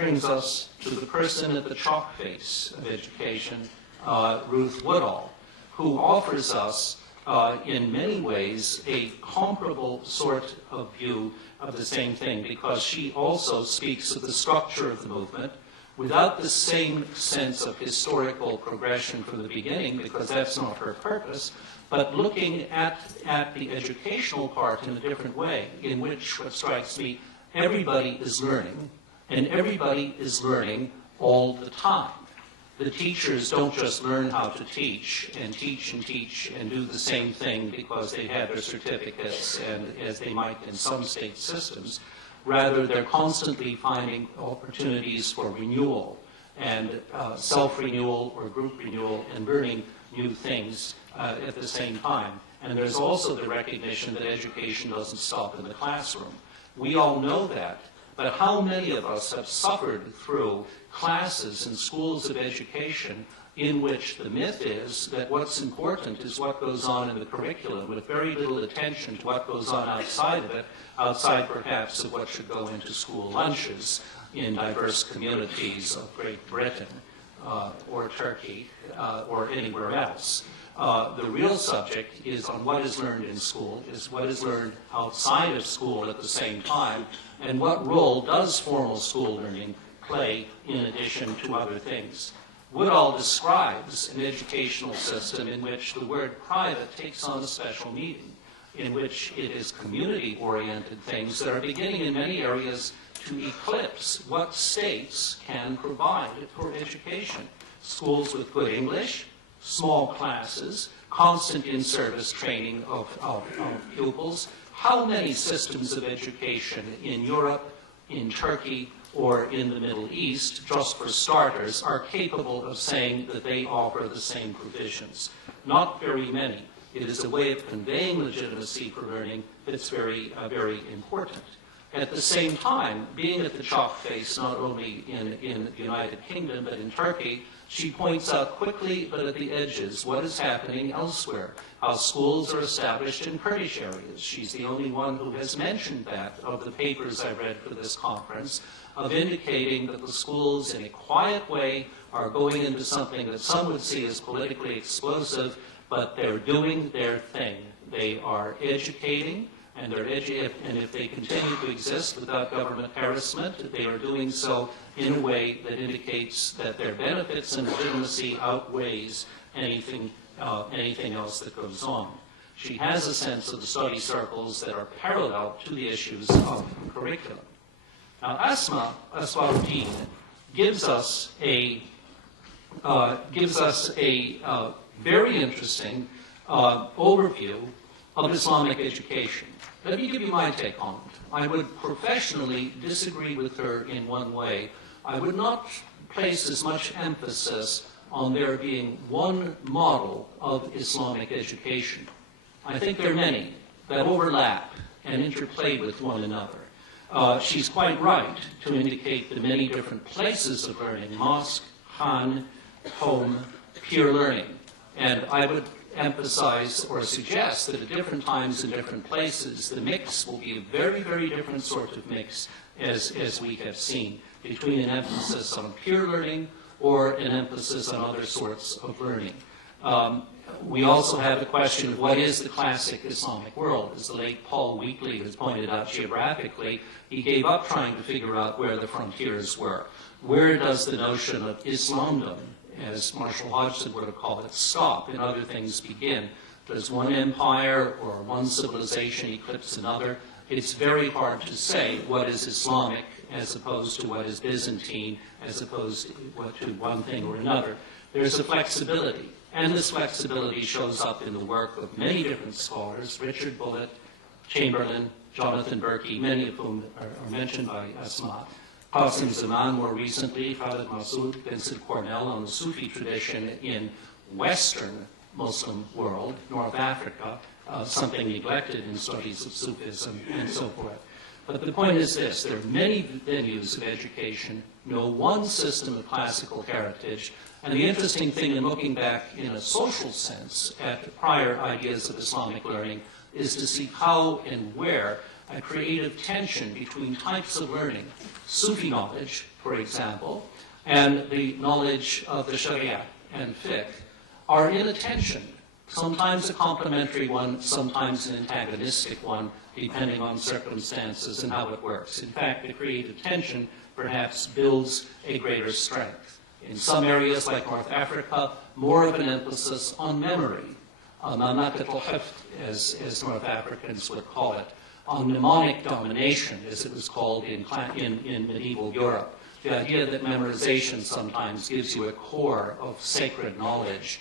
brings us to the person at the chalk face of education, Ruth Woodall, who offers us, in many ways, a comparable sort of view of the same thing, because she also speaks of the structure of the movement without the same sense of historical progression from the beginning, because that's not her purpose, but looking at the educational part in a different way, in which, what strikes me, everybody is learning, and everybody is learning all the time. The teachers don't just learn how to teach and teach and teach and do the same thing because they have their certificates, and as they might in some state systems. Rather, they're constantly finding opportunities for renewal and self-renewal or group renewal and learning new things at the same time. And there's also the recognition that education doesn't stop in the classroom. We all know that, but how many of us have suffered through classes and schools of education in which the myth is that what's important is what goes on in the curriculum, with very little attention to what goes on outside of it, outside perhaps of what should go into school lunches in diverse communities of Great Britain or Turkey or anywhere else. The real subject is on what is learned in school, is what is learned outside of school at the same time, and what role does formal school learning play in addition to other things. Woodall describes an educational system in which the word private takes on a special meaning, in which it is community-oriented things that are beginning in many areas to eclipse what states can provide for education. Schools with good English, small classes, constant in-service training of pupils. How many systems of education in Europe, in Turkey, or in the Middle East, just for starters, are capable of saying that they offer the same provisions? Not very many. It is a way of conveying legitimacy for learning that's very, very important. At the same time, being at the chalk face, not only in the United Kingdom, but in Turkey, she points out quickly, but at the edges, what is happening elsewhere, how schools are established in Kurdish areas. She's the only one who has mentioned that of the papers I read for this conference, of indicating that the schools, in a quiet way, are going into something that some would see as politically explosive, but they're doing their thing. They are educating, and if they continue to exist without government harassment, they are doing so in a way that indicates that their benefits and legitimacy outweighs anything else that goes on. She has a sense of the study circles that are parallel to the issues of curriculum. Now, Asma Aswaruddin gives us a very interesting overview of Islamic education. Let me give you my take on it. I would professionally disagree with her in one way. I would not place as much emphasis on there being one model of Islamic education. I think there are many that overlap and interplay with one another. She's quite right to indicate the many different places of learning: mosque, khan, home, peer learning. And I would emphasize or suggest that at different times in different places, the mix will be a very, very different sort of mix, as we have seen, between an emphasis on peer learning or an emphasis on other sorts of learning. We also have the question of what is the classic Islamic world. As the late Paul Wheatley has pointed out geographically, he gave up trying to figure out where the frontiers were. Where does the notion of Islamdom, as Marshall Hodgson would have called it, stop and other things begin? Does one empire or one civilization eclipse another? It's very hard to say what is Islamic as opposed to what is Byzantine, as opposed to one thing or another. There's a flexibility, and this flexibility shows up in the work of many different scholars: Richard Bullitt, Chamberlain, Jonathan Berkey, many of whom are mentioned by Asma. Qasim Zaman, more recently, Khalid Massoud, Vincent Cornell on the Sufi tradition in Western Muslim world, North Africa, something neglected in studies of Sufism and so forth. But the point is this: there are many venues of education, no one system of classical heritage, and the interesting thing in looking back in a social sense at prior ideas of Islamic learning is to see how and where a creative tension between types of learning, Sufi knowledge, for example, and the knowledge of the Sharia and fiqh, are in a tension, sometimes a complementary one, sometimes an antagonistic one, depending on circumstances and how it works. In fact, the creative tension perhaps builds a greater strength. In some areas like North Africa, more of an emphasis on memory, as North Africans would call it, on mnemonic domination, as it was called in medieval Europe. The idea that memorization sometimes gives you a core of sacred knowledge,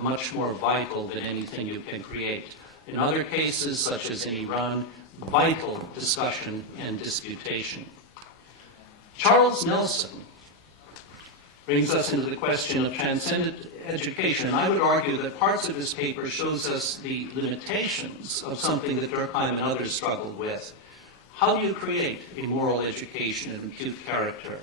much more vital than anything you can create. In other cases, such as in Iran, vital discussion and disputation. Charles Nelson brings us into the question of transcendent education. I would argue that parts of his paper shows us the limitations of something that Durkheim and others struggled with. How do you create a moral education and impute character?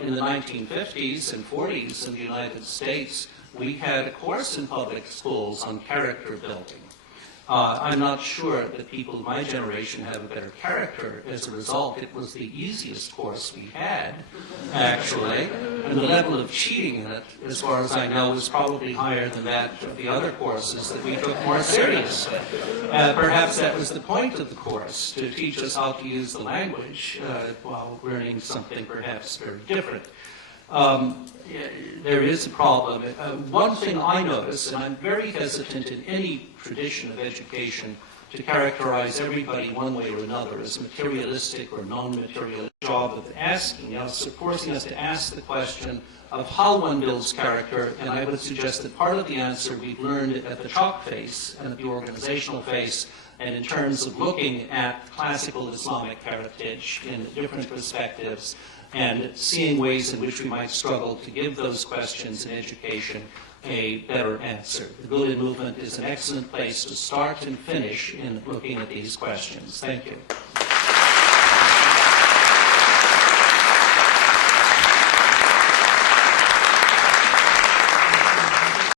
In the 1950s and 40s in the United States, we had a course in public schools on character building. I'm not sure that people of my generation have a better character. As a result, it was the easiest course we had, actually. And the level of cheating in it, as far as I know, was probably higher than that of the other courses that we took more seriously. Perhaps that was the point of the course, to teach us how to use the language while learning something perhaps very different. There is a problem. One thing I notice, and I'm very hesitant in any tradition of education to characterize everybody one way or another as materialistic or non-materialistic, job of asking us, of forcing us to ask the question of how one builds character, and I would suggest that part of the answer we've learned at the chalk face and at the organizational face, and in terms of looking at classical Islamic heritage in different perspectives, and seeing ways in which we might struggle to give those questions in education a better answer. The Gülen movement is an excellent place to start and finish in looking at these questions. Thank you.